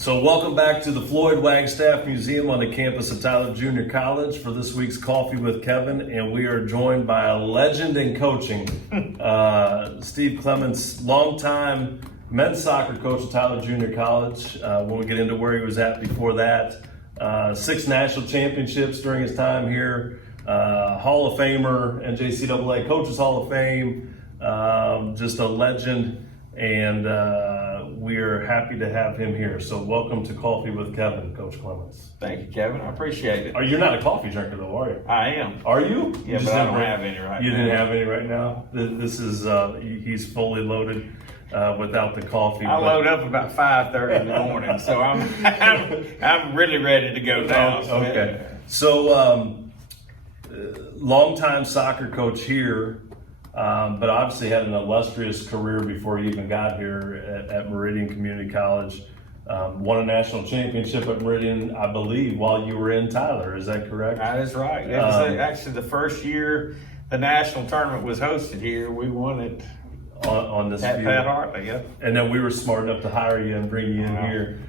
So welcome back to the Floyd Wagstaff Museum on the campus of Tyler Junior College for this week's Coffee with Kevin, and we are joined by a legend in coaching, Steve Clements, longtime men's soccer coach at Tyler Junior College. When we get into where he was at before that, 6 national championships during his time here, Hall of Famer, NJCAA Coaches Hall of Fame, just a legend, and we are happy to have him here. So welcome to Coffee with Kevin, Coach Clements. Thank you, Kevin. I appreciate it. You're not a coffee drinker though, are you? I am. Are you? Yeah, but I don't have any right now. You didn't have any right now? This is, he's fully loaded without the coffee. I load up about 5:30 in the morning, so I'm really ready to go now. Okay. So, longtime soccer coach here, but obviously had an illustrious career before he even got here at Meridian Community College. Won a national championship at Meridian, I believe, while you were in Tyler. Is that correct? That is right. It was actually the first year the national tournament was hosted here. We won it on this at field. Pat Hartley, yeah. And then we were smart enough to hire you and bring you in here.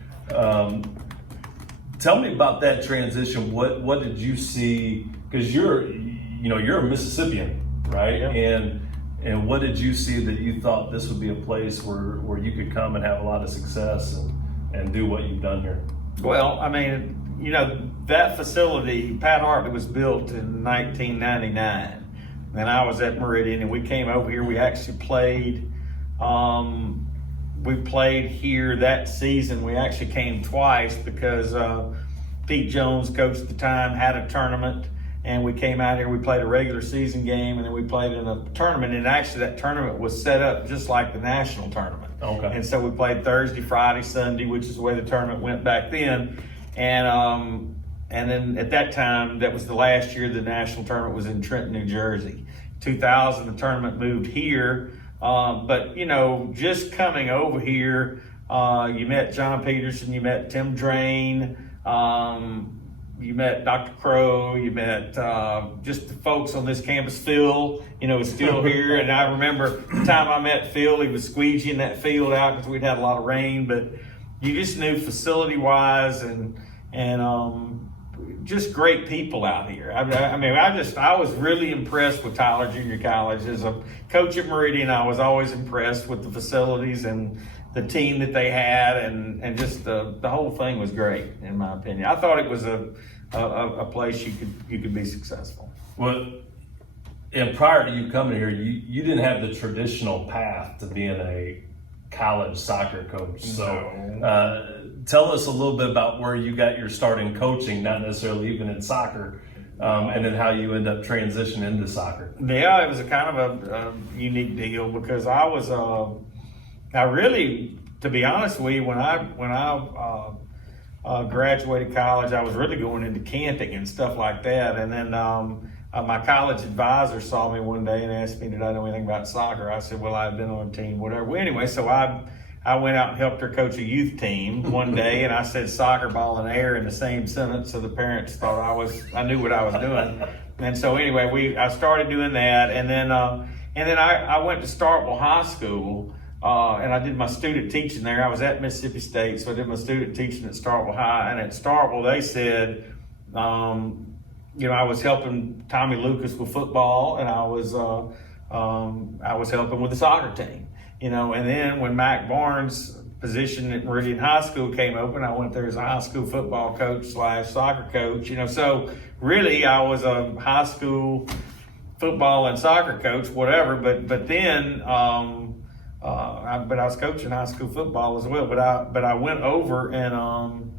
Tell me about that transition. What did you see? Because you're a Mississippian, right? Yeah. And what did you see that you thought this would be a place where you could come and have a lot of success and do what you've done here? Well, I mean, that facility, Pat Hartley, was built in 1999. And I was at Meridian, and we came over here. We actually played. We played here that season. We actually came twice because Pete Jones, coach at the time, had a tournament, and we came out here. We played a regular season game, and then we played in a tournament. And actually, that tournament was set up just like the national tournament. Okay. And so we played Thursday, Friday, Sunday, which is the way the tournament went back then. And then at that time, that was the last year the national tournament was in Trenton, New Jersey. 2000, the tournament moved here. But, just coming over here, you met John Peterson, you met Tim Drain, you met Dr. Crow, you met just the folks on this campus. Phil, is still here. And I remember the time I met Phil, he was squeegeeing that field out because we'd had a lot of rain. But you just knew facility-wise and just great people out here. I was really impressed with Tyler Junior College. As a coach at Meridian, I was always impressed with the facilities and the team that they had, and just the whole thing was great, in my opinion. I thought it was a place you could be successful. Well, and prior to you coming here, you didn't have the traditional path to being a college soccer coach. So tell us a little bit about where you got your start in coaching, not necessarily even in soccer, and then how you end up transitioning into soccer. Yeah, it was a kind of a unique deal because I really, to be honest with you, when I graduated college, I was really going into camping and stuff like that. And then my college advisor saw me one day and asked me, did I know anything about soccer? I said, well, I've been on a team, whatever. Well, anyway, so I went out and helped her coach a youth team one day, and I said soccer ball and air in the same sentence, so the parents thought I knew what I was doing. And so anyway, I started doing that, and then I went to Starkville High School, and I did my student teaching there. I was at Mississippi State, so I did my student teaching at Starkville High, and at Starkville they said, I was helping Tommy Lucas with football, and I was helping with the soccer team. And then when Mac Barnes' position at Meridian High School came open, I went there as a high school football coach / soccer coach. So really I was a high school football and soccer coach, whatever. But then I was coaching high school football as well. But I went over and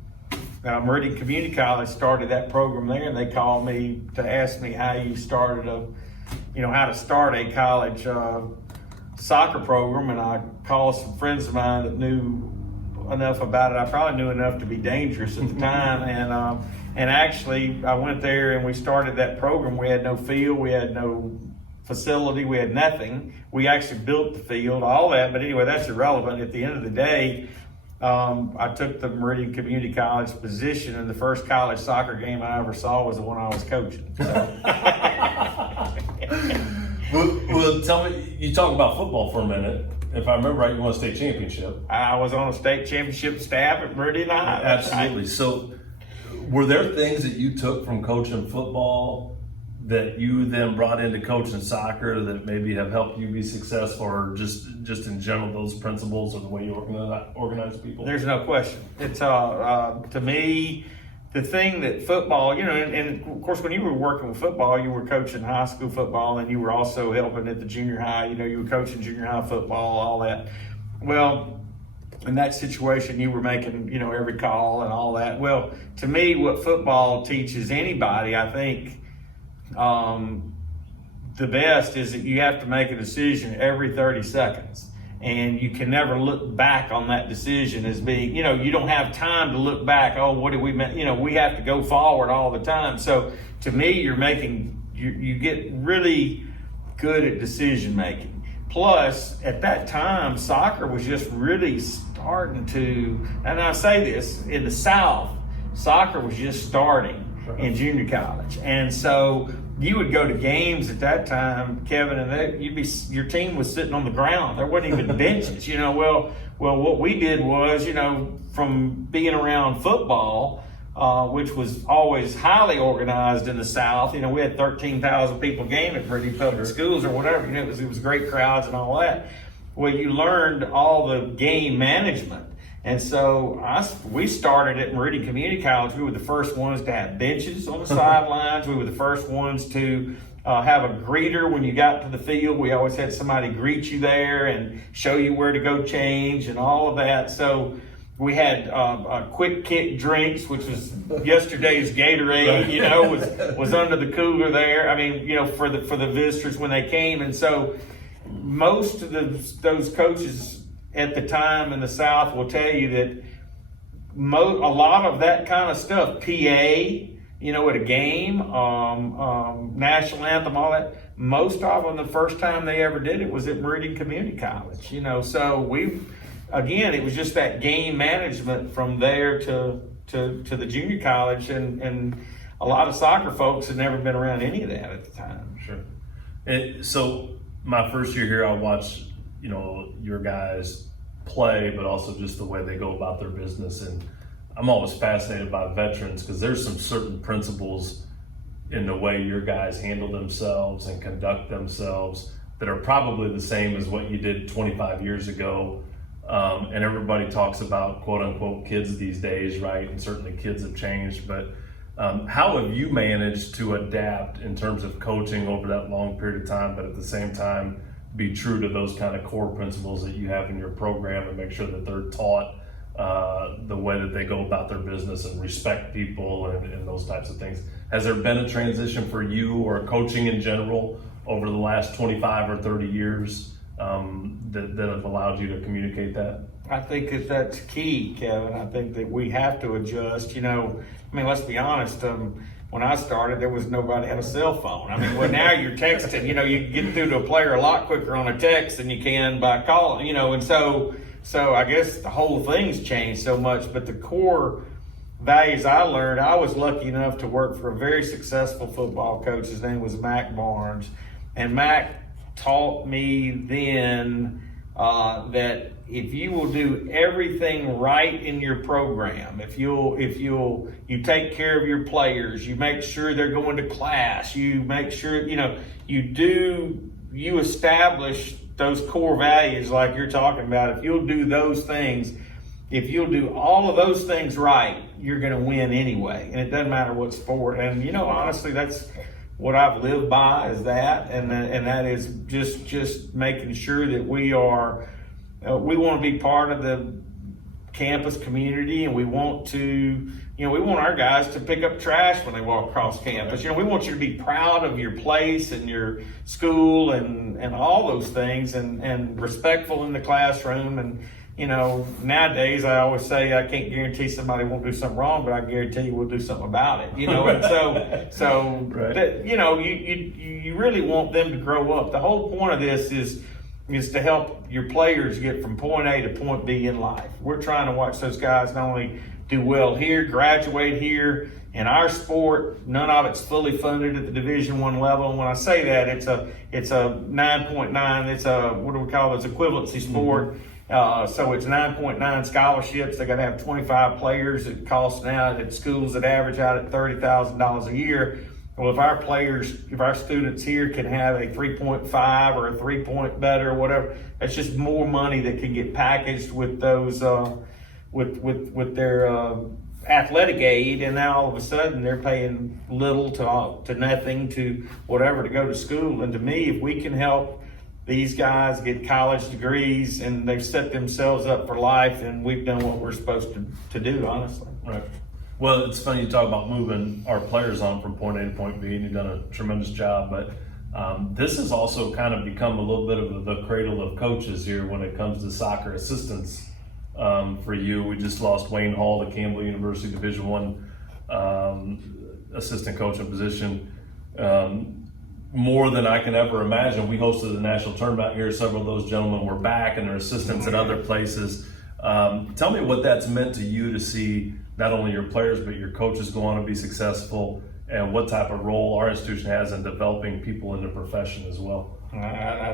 Meridian Community College started that program there, and they called me to ask me how you started how to start a college soccer program. And I called some friends of mine that knew enough about it. I probably knew enough to be dangerous at the time. And actually I went there and we started that program. We had no field, we had no facility, we had nothing. We actually built the field, all that. But anyway, that's irrelevant. At the end of the day, I took the Meridian Community College position, and the first college soccer game I ever saw was the one I was coaching. So. Well, tell me, you talk about football for a minute. if I remember right, you won a state championship. I was on a state championship staff at Meridian High. Absolutely. So, were there things that you took from coaching football that you then brought into coaching soccer that maybe have helped you be successful, or just in general those principles or the way you organize people? There's no question. It's to me, the thing that football, and of course when you were working with football, you were coaching high school football, and you were also helping at the junior high. You were coaching junior high football, all that. Well, in that situation, you were making every call and all that. Well, to me, what football teaches anybody, I think. The best is that you have to make a decision every 30 seconds, and you can never look back on that decision as being, you don't have time to look back. Oh, what did we make? We have to go forward all the time. So to me, you get really good at decision making. Plus, at that time, soccer was just really starting to, and I say this, in the South, soccer was just starting in junior college. And so you would go to games at that time, Kevin, and your team was sitting on the ground. There wasn't even benches. Well, what we did was, from being around football, which was always highly organized in the South. We had 13,000 people game at Meridian Public Schools or whatever. It was great crowds and all that. Well, you learned all the game management. And so we started at Meridian Community College. We were the first ones to have benches on the sidelines. We were the first ones to have a greeter when you got to the field. We always had somebody greet you there and show you where to go change and all of that. So we had quick kick drinks, which was yesterday's Gatorade, was under the cooler there. I mean, for the visitors when they came. And so most of those coaches at the time in the South will tell you that a lot of that kind of stuff, PA, at a game, national anthem, all that, most of them, the first time they ever did it was at Meridian Community College, so it was just that game management from there to the junior college, and a lot of soccer folks had never been around any of that at the time. Sure. And so my first year here, I watched your guys play, but also just the way they go about their business. And I'm always fascinated by veterans because there's some certain principles in the way your guys handle themselves and conduct themselves that are probably the same as what you did 25 years ago. And everybody talks about quote unquote kids these days, right? And certainly kids have changed, but how have you managed to adapt in terms of coaching over that long period of time, but at the same time be true to those kind of core principles that you have in your program and make sure that they're taught the way that they go about their business and respect people and those types of things? Has there been a transition for you or coaching in general over the last 25 or 30 years that have allowed you to communicate that? I think that's key, Kevin. I think that we have to adjust. Let's be honest. When I started, there was nobody had a cell phone. Now you're texting. You get through to a player a lot quicker on a text than you can by calling. And so I guess the whole thing's changed so much. But the core values I learned, I was lucky enough to work for a very successful football coach. His name was Mac Barnes, and Mac taught me then that if you will do everything right in your program, if you take care of your players, you make sure they're going to class, you make sure you establish those core values like you're talking about. If you'll do those things, if you'll do all of those things right, you're going to win anyway, and it doesn't matter what sport. And honestly, that's what I've lived by, is that, and that is just making sure that we are. We want to be part of the campus community, and we want to, we want our guys to pick up trash when they walk across campus. We want you to be proud of your place and your school and all those things, and respectful in the classroom. And nowadays I always say I can't guarantee somebody won't do something wrong, but I guarantee you we'll do something about it. And so right. that, you really want them to grow up. The whole point of this is is to help your players get from point A to point B in life. We're trying to watch those guys not only do well here, graduate here. In our sport, none of it's fully funded at the Division I level. And when I say that, it's a 9.9. It's a, what do we call it? It's equivalency sport. So it's 9.9 scholarships. They got to have 25 players. It costs now at schools that average out at $30,000 a year. Well, if our students here can have a 3.5 or a 3-point better or whatever, that's just more money that can get packaged with those, with their athletic aid. And now all of a sudden they're paying little to nothing to whatever to go to school. And to me, if we can help these guys get college degrees and they've set themselves up for life, and we've done what we're supposed to do, honestly. Right. Well, it's funny you talk about moving our players on from point A to point B, and you've done a tremendous job. But this has also kind of become a little bit of the cradle of coaches here when it comes to soccer assistants. For you, we just lost Wayne Hall, the Campbell University Division I assistant coaching position. More than I can ever imagine. We hosted a national tournament here. Several of those gentlemen were back, and they're assistants at other places. Tell me what that's meant to you to see not only your players but your coaches go on to be successful, and what type of role our institution has in developing people in the profession as well. I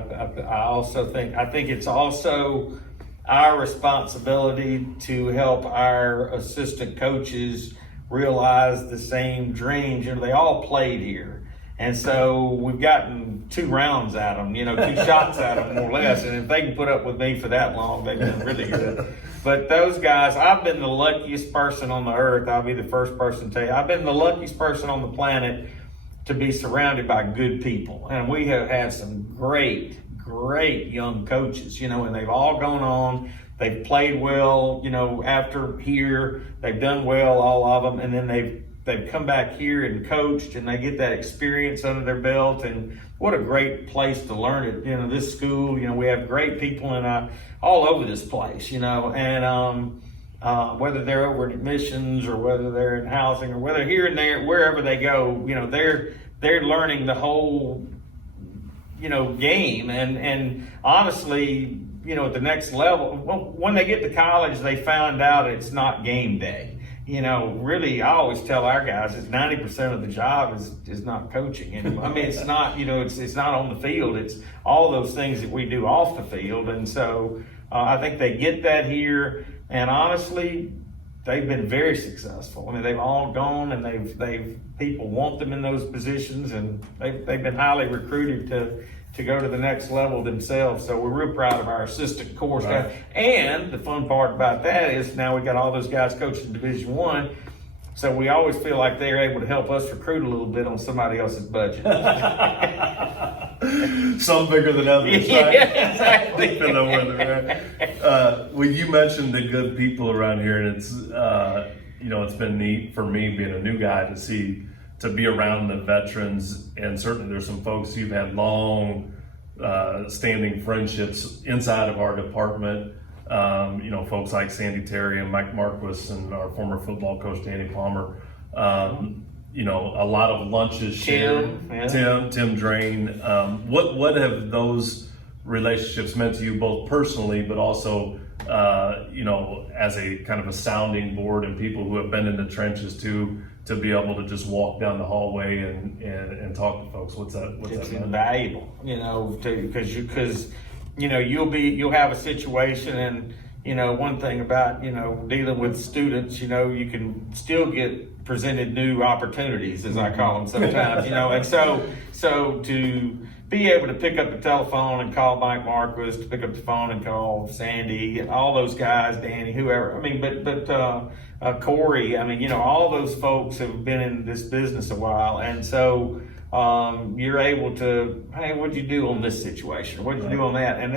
think it's also our responsibility to help our assistant coaches realize the same dreams. They all played here. And so we've gotten 2 rounds at them, 2 shots at them more or less. And if they can put up with me for that long, they've been really good. But those guys, I've been the luckiest person on the earth. I'll be the first person to tell you. I've been the luckiest person on the planet to be surrounded by good people. And we have had some great young coaches, and they've all gone on. They've played well, after here. They've done well, all of them. And then they've come back here and coached, and they get that experience under their belt. And what a great place to learn it. This school, we have great people all over this place, and whether they're over in admissions or whether they're in housing or whether here and there, wherever they go, they're learning the whole, game. And honestly, at the next level, when they get to college, they find out it's not game day. Really, I always tell our guys it's 90% of the job is not coaching anymore. I mean, it's not, it's not on the field. It's all those things that we do off the field. And so I think they get that here. And honestly, they've been very successful. I mean, they've all gone, and they've people want them in those positions, and they've been highly recruited to go to the next level themselves. So we're real proud of our assistant core staff. And the fun part about that is now we got all those guys coaching Division I. So we always feel like they're able to help us recruit a little bit on somebody else's budget. Some bigger than others, right? Yeah, exactly. Well, you mentioned the good people around here, and it's it's been neat for me being a new guy to be around the veterans, and certainly there's some folks you've had long standing friendships inside of our department. Folks like Sandy Terry and Mike Marquis and our former football coach Danny Palmer. A lot of lunches shared. Tim Drain. What have those relationships meant to you, both personally, but also as a kind of a sounding board and people who have been in the trenches to be able to just walk down the hallway and talk to folks? What's that It's meant? invaluable, because you'll have a situation, and one thing about dealing with students, you can still get presented new opportunities, as I call them sometimes, and so to be able to pick up the telephone and call Mike Marquis, to pick up the phone and call Sandy and all those guys, Danny, whoever. I mean, but Corey. I mean, all those folks have been in this business a while, and so you're able to, hey, what'd you do on this situation? What'd you do on that? And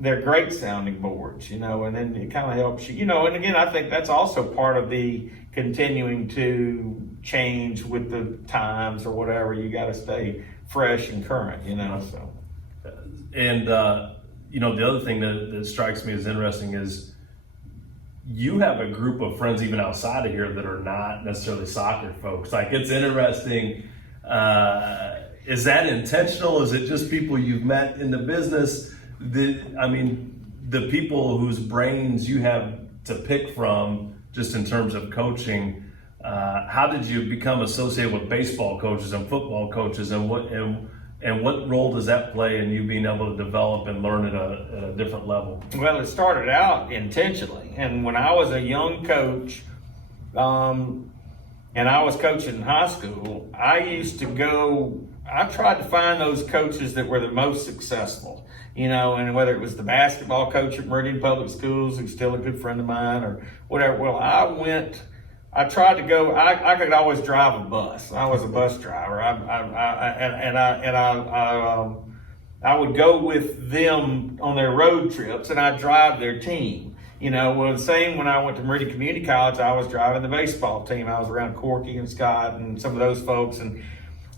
they're great sounding boards, and then it kind of helps you, and again, I think that's also part of the continuing to change with the times or whatever. You got to stay fresh and current, so. And, the other thing that strikes me as interesting is you have a group of friends even outside of here that are not necessarily soccer folks. Like, it's interesting, Is that intentional? Is it just people you've met in the business? The people whose brains you have to pick from, just in terms of coaching. How did you become associated with baseball coaches and football coaches, and what role does that play in you being able to develop and learn at a different level? Well, it started out intentionally, and when I was a young coach, and I was coaching in high school, I tried to find those coaches that were the most successful, and whether it was the basketball coach at Meridian Public Schools, who's still a good friend of mine, or whatever. Well, I tried to go, I could always drive a bus. I was a bus driver. I would go with them on their road trips, and I'd drive their team. Well, the same when I went to Meridian Community College, I was driving the baseball team. I was around Corky and Scott and some of those folks. And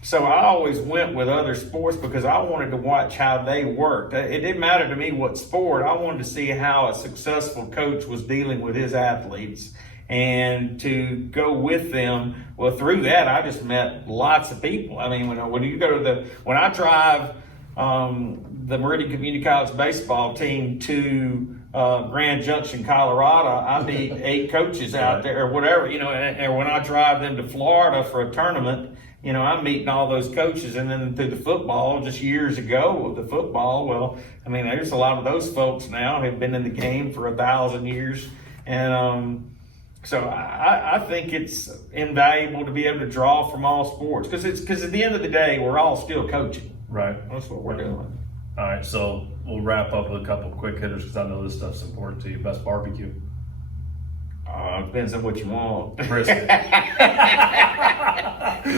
so I always went with other sports because I wanted to watch how they worked. It didn't matter to me what sport. I wanted to see how a successful coach was dealing with his athletes and to go with them. Well, through that, I just met lots of people. I mean, when you go to when I drive the Meridian Community College baseball team to Grand Junction, Colorado, I meet 8 coaches out there or whatever, and when I drive them to Florida for a tournament, I'm meeting all those coaches. And then through the football, just years ago with the football, well, I mean, there's a lot of those folks now who've been in the game for 1,000 years. And so I think it's invaluable to be able to draw from all sports because at the end of the day, we're all still coaching. Right. That's what we're doing. All right, so we'll wrap up with a couple of quick hitters because I know this stuff's important to you. Best barbecue? Depends on what you want. Brisket.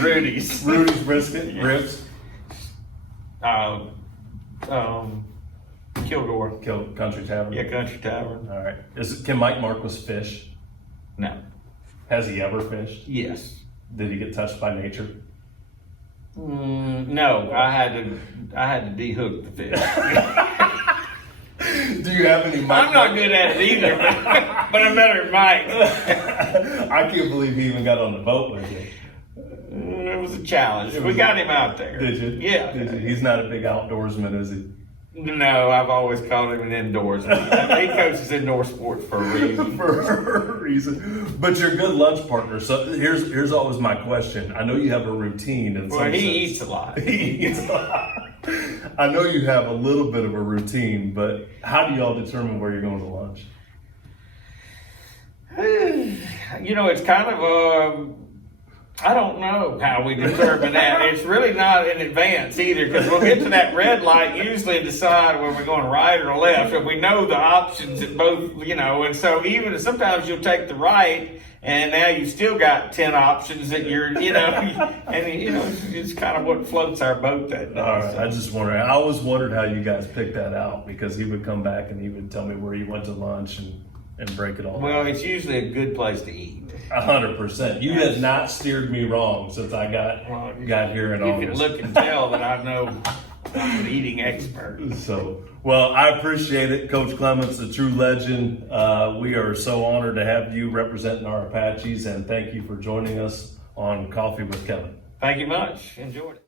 Rudy's. Rudy's brisket, yeah. Ribs. Kilgore. Country Tavern. Yeah, Country Tavern. All right. Can Mike Marquis fish? No. Has he ever fished? Yes. Did he get touched by nature? No, I had to de-hook the fish. Do you have any Mike? I'm not good at it either, but I'm better than Mike. I can't believe he even got on the boat with you. It was a challenge. We got him out there. Did you? Yeah. Did you? He's not a big outdoorsman, is he? No, I've always called him an indoorsman. He coaches indoor sports for a reason. For a reason. But you're a good lunch partner. So here's always my question. I know you have a routine. Well, he eats a lot. He eats a lot. I know you have a little bit of a routine, but how do y'all determine where you're going to lunch? It's kind of I don't know how we determine that. It's really not in advance either, because we'll get to that red light usually and decide whether we're going right or left. If we know the options at both, and so even sometimes you'll take the right, and now you've still got 10 options that you're, it's kind of what floats our boat that day. All right, so. I just wondered. I always wondered how you guys picked that out, because he would come back and he would tell me where you went to lunch and break it all. Well, it's usually a good place to eat. 100%. You have not steered me wrong since I got here in August. You can look and tell that I know I'm an eating expert. So, well, I appreciate it, Coach Clements, a true legend. We are so honored to have you representing our Apaches, and thank you for joining us on Coffee with Kevin. Thank you much. Enjoyed it.